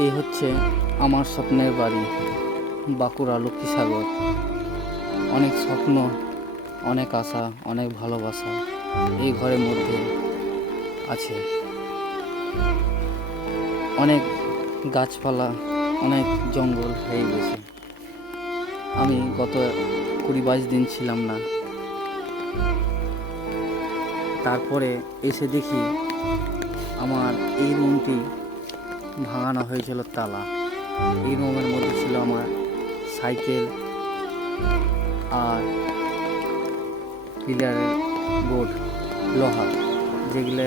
এই হচ্ছে আমার স্বপ্নের বাড়ি, বাঁকুড়া লক্ষ্মীসাগর। অনেক স্বপ্ন, অনেক আশা, অনেক ভালোবাসা এই ঘরের মধ্যে আছে। অনেক গাছপালা, অনেক জঙ্গল হয়ে গেছে। আমি গত 20-22 দিন ছিলাম না। তারপরে এসে দেখি আমার এই রুমটি ভাঙানো হয়েছিল তালা। এই রুমের মধ্যে ছিল আমার সাইকেল আর পিলারের বোর্ড, লোহা, যেগুলো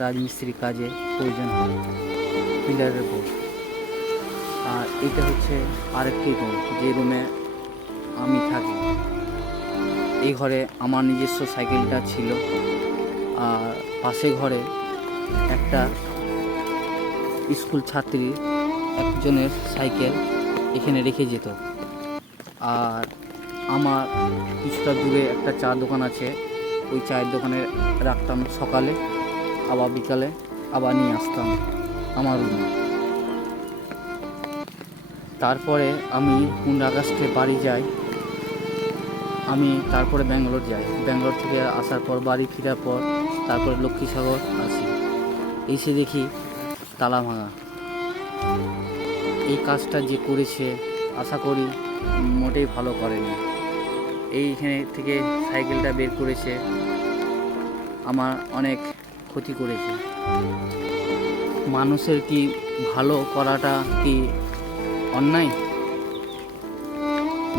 রাজমিস্ত্রি কাজে প্রয়োজন হয়, পিলারের বোর্ড। আর এটা হচ্ছে আরেকটি রুম, যে রুমে আমি থাকি। এই ঘরে আমার নিজস্ব সাইকেলটা ছিল, আর পাশে ঘরে একটা স্কুল ছাত্রী একজনের সাইকেল এখানে রেখে যেত। আর আমার কিছুটা দূরে একটা চা দোকান আছে, ওই চায়ের দোকানে রাখতাম সকালে, আবার বিকালে আবার নিয়ে আসতাম আমার রুমে। তারপরে আমি 15 আগস্টে বাড়ি যাই। আমি তারপরে ব্যাঙ্গালোর যাই। ব্যাঙ্গালোর থেকে আসার পর, বাড়ি ফেরার পর, তারপরে লক্ষ্মীসাগর আসি। এসে দেখি তালা ভাঙা। এই কাজটা যে করেছে আশা করি মোটেই ভালো করেনি। এইখানে থেকে সাইকেলটা বের করেছে, আমার অনেক ক্ষতি করেছে। মানুষের কি ভালো করাটা কি অন্যায়?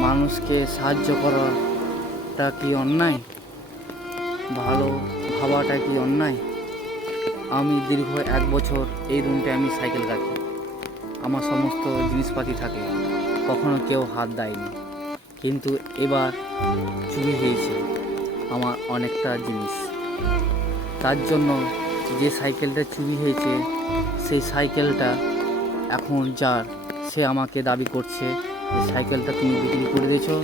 মানুষকে সাহায্য করাটা কি অন্যায়? ভালো ভাবাটা কি অন্যায়? আমি দীর্ঘ 1 বছর এই রুমটায় আমি সাইকেল রাখি, আমার সমস্ত জিনিসপাতি থাকে, কখনো কেউ হাত দেয়নি। কিন্তু এবার চুরি হয়েছে আমার অনেকটা জিনিস। তার জন্য যে সাইকেলটা চুরি হয়েছে, সেই সাইকেলটা এখন যার, সে আমাকে দাবি করছে যে সাইকেলটা তুমি বিক্রি করে দিয়েছো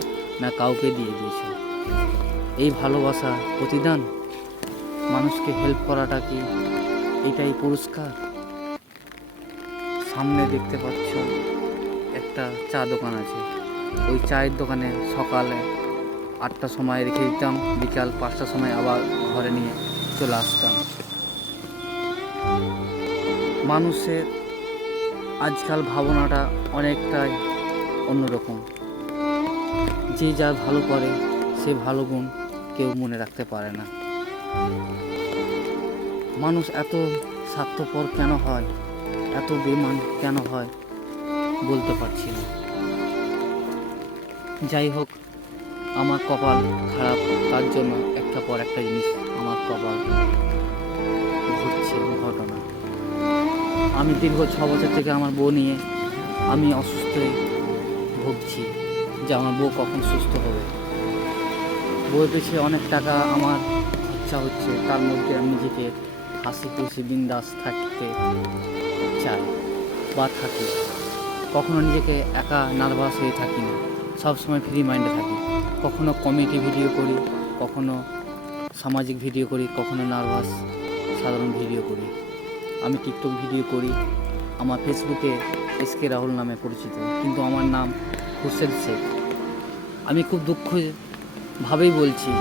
না কাউকে দিয়ে দিয়েছো। এই ভালোবাসা প্রতিদান? মানুষকে হেল্প করাটা কি এটাই পুরস্কার? সামনে দেখতে পাচ্ছ একটা চা দোকান আছে। ওই চায়ের দোকানে সকালে 8টার সময় রেখে দিতাম, বিকাল 5টার সময় আবার ঘরে নিয়ে চলে আসতাম। মানুষের আজকাল ভাবনাটা অনেকটাই অন্যরকম। যে যার ভালো করে, সে ভালো গুণ কেউ মনে রাখতে পারে না। মানুষ এত স্বার্থপর কেন হয়, এত বেমান কেন হয়, বলতে পারছি না। যাই হোক, আমার কপাল খারাপ, তার জন্য একটা পর একটা জিনিস আমার কপাল ঘটছে ঘটনা। আমি দীর্ঘ 6 বছর থেকে আমার বউ নিয়ে আমি অসুস্থ ভুগছি, যে আমার বউ কখন সুস্থ হবে। বউয়ের পেছনে অনেক টাকা আমার খরচা হচ্ছে, তার মধ্যে আমি নিজেকে হাসি খুশি বিন্দাস থাকতে চাই বা থাকি। কখনো নিজেকে একা নার্ভাস হয়ে থাকি না, সবসময় ফ্রি মাইন্ডে থাকি। কখনো কমেডি ভিডিও করি, কখনো সামাজিক ভিডিও করি, কখনো নার্ভাস সাধারণ ভিডিও করি। আমি টিকটক ভিডিও করি। আমার ফেসবুকে SK রাহুল নামে পরিচিত, কিন্তু আমার নাম খুরশেদ শেখ। আমি খুব দুঃখভাবেই বলছি,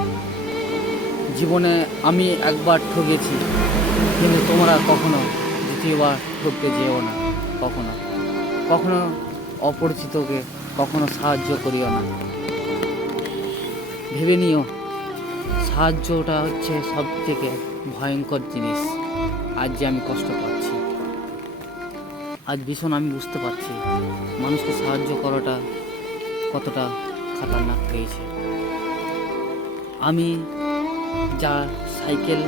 জীবনে আমি একবার ঠকেছি, কিন্তু তোমরা কখনো দ্বিতীয়বার ঠকতে যেও না। কখনো কখনো অপরিচিতকে কখনো সাহায্য করিও না। ভেবে নিও, সাহায্যটা হচ্ছে সব থেকে ভয়ঙ্কর জিনিস। আজ যে আমি কষ্ট পাচ্ছি, আজ ভীষণ আমি বুঝতে পারছি মানুষকে সাহায্য করাটা কতটা খাতারনাক হয়েছে। আমি যার সাইকেল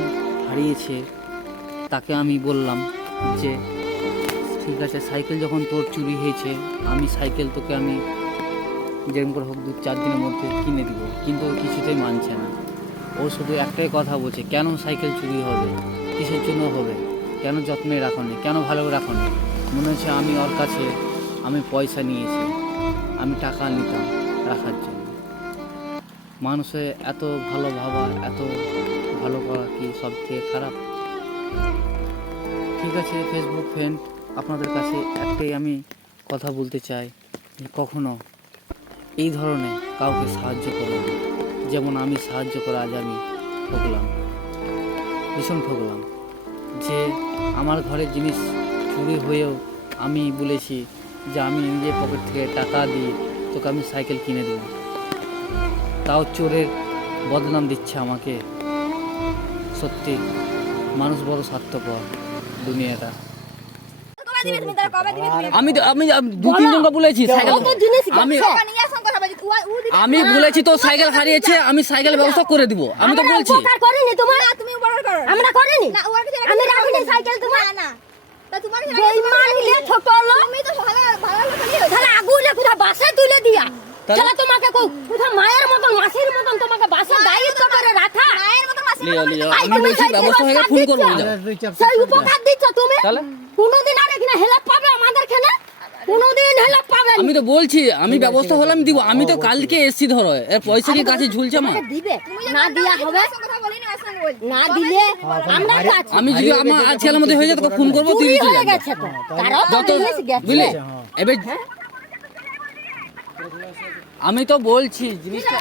হারিয়েছে তাকে আমি বললাম যে ঠিক আছে, সাইকেল যখন তোর চুরি হয়েছে, আমি সাইকেল তোকে আমি যেরকম করে হোক 2-4 দিনের মধ্যে কিনে দিব। কিন্তু ও কিছুতেই মানছে না। ও শুধু একটাই কথা বলছে, কেন সাইকেল চুরি হবে, কিসের জন্য হবে, কেন যত্নে রাখনি, কেন ভালো রাখনি। মনে হচ্ছে আমি ওর কাছে আমি পয়সা নিয়েছি, আমি টাকা নিতাম রাখার জন্য। মানুষের এত ভালো ভাবা, এত ভালো করা কি সবচেয়ে খারাপ? ঠিক আছে, ফেসবুক ফ্রেন্ড আপনাদের কাছে একটাই আমি কথা বলতে চাই যে কখনো এই ধরনের কাউকে সাহায্য করবেন না। যেমন আমি সাহায্য করে আজ আমি ঠকলাম, ভীষণ ঠকলাম। যে আমার ঘরের জিনিস চুরি হয়েও আমি বলেছি যে আমি নিজের পকেট থেকে টাকা দিয়ে তোকে আমি সাইকেল কিনে দেবো, তাও চোরের বদনাম দিচ্ছে আমাকে। সত্যি মানুষ বড় স্বার্থপর দুনিয়াটা। আমি দু তিনজনকে বলেছি সাইকেল, আমি বলেছি তো সাইকেল হারিয়েছে, আমি সাইকেল ব্যবস্থা করে দিব, আমি তো বলছি। আমরা করিনি, আমি রাখিনি সাইকেল তোমার না। তা তোমার মানলে ছোট হলো আমি তো তাহলে আগুনে কোথা বাসে তুলে দিয়া তাহলে তোমাকে কোথা মায়ের মতন মাসির মতন তোমাকে বাসে দায়িত্ব করে রাখা। মায়ের মতন মাসির মতন আমি বলছি ব্যবস্থা হয়ে গেলে ফোন করবো। সেই উপকার দিচ্ছ তুমি, কোনোদিন আর এখানে হেল্প পাবে আমাদের এখানে, কোনোদিন হেল্প পাবে না। আমি তো বলছি আমি ব্যবস্থা হলে আমি দিব, আমি তো কালকে এসছি ধরো, এর পয়সা কি কাছে ঝুলছে আমার? দিবে না দিয়া হবে না দিলে আমরা আমি যদি আমার আজকালের মধ্যে হয়ে যায় তোকে ফোন করবো, তুই চলে যাবি। গেছে তো কারো যত গেছে বুঝলি এবার আমি তো বলছি জিনিসটা